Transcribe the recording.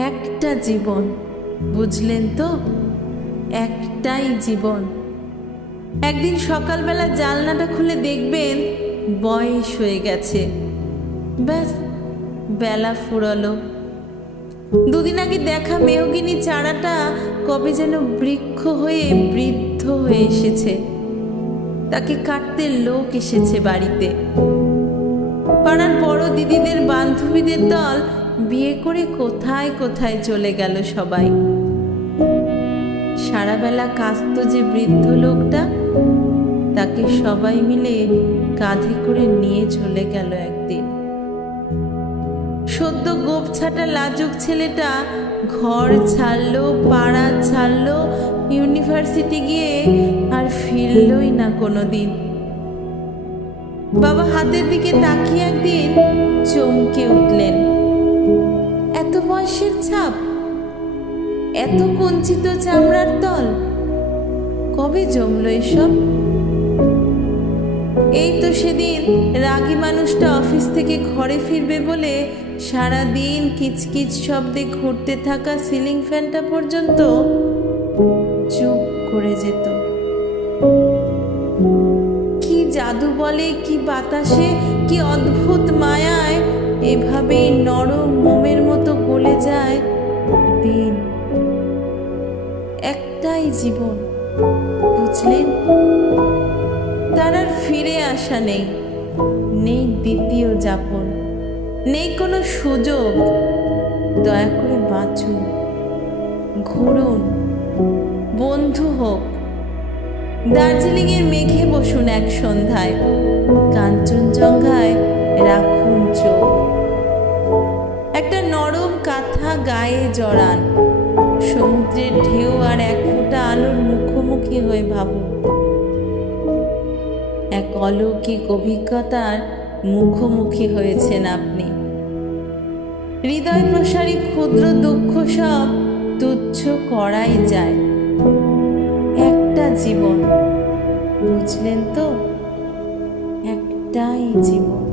একটা জীবন, বুঝলেন তো? একটাই জীবন। একদিন সকালবেলা জানলাটা খুলে দেখবেন বয়স হয়ে গেছে। ব্যাস, বেলা ফুরলো। দুদিন আগে দেখা মেহগিনি চারাটা কবে যেন বৃক্ষ হয়ে বৃদ্ধ হয়ে এসেছে। তাকে কাটতে লোক এসেছে বাড়িতে। পাড়ার বড় দিদিদের, বান্ধবীদের দল বিয়ে করে কোথায় কোথায় চলে গেল সবাই? সারাবেলা কাঁদত যে বৃদ্ধ লোকটা, তাকে সবাই মিলে কাঁধে করে নিয়ে চলে গেল একদিন। সদ্য গোপ ছাটা লাজুক ছেলেটা ঘর ছাড়লো, পাড়া ছাড়লো, ইউনিভার্সিটি গিয়ে আর ফিরলই না কোনো দিন বাবা হাতের দিকে তাকিয়ে একদিন চমকে ছাপ? এত কঞ্চিত চামড়ার তল, কবে জমলো এসব? এই তো সেদিন রাগী মানুষটা অফিস থেকে ঘরে ফিরবে বলে সারা দিন কিচকিচ শব্দে ঘুরতে থাকা সিলিং ফ্যানটা পর্যন্ত চুপ করে যেত। কি জাদু বলে, কি বাতাসে, কি অদ্ভুত মায়ায় এভাবেই নরম একটাই জীবন, বুঝলেন? তার আর ফিরে আসা নেই নেই দ্বিতীয় যাপন, নেই কোনো সুযোগ। দয়া করে বাঁচুন, ঘুরুন, বন্ধু হোক। দার্জিলিংয়ের মেঘে বসুন এক সন্ধ্যায়, কাঞ্চনজঙ্ঘায় রাখুন চোখ। একটা নরম কাঁথা গায়ে জড়ান, সমুদ্রের ঢেউ আর এক ফোঁটা আলোর মুখোমুখি হয়ে ভাবুন। এক অলৌকিক অভিজ্ঞতার মুখোমুখি হয়েছেন আপনি। হৃদয় প্রসারী ক্ষুদ্র দুঃখ সব তুচ্ছ করাই যায়। একটা জীবন, বুঝলেন তো? একটাই জীবন।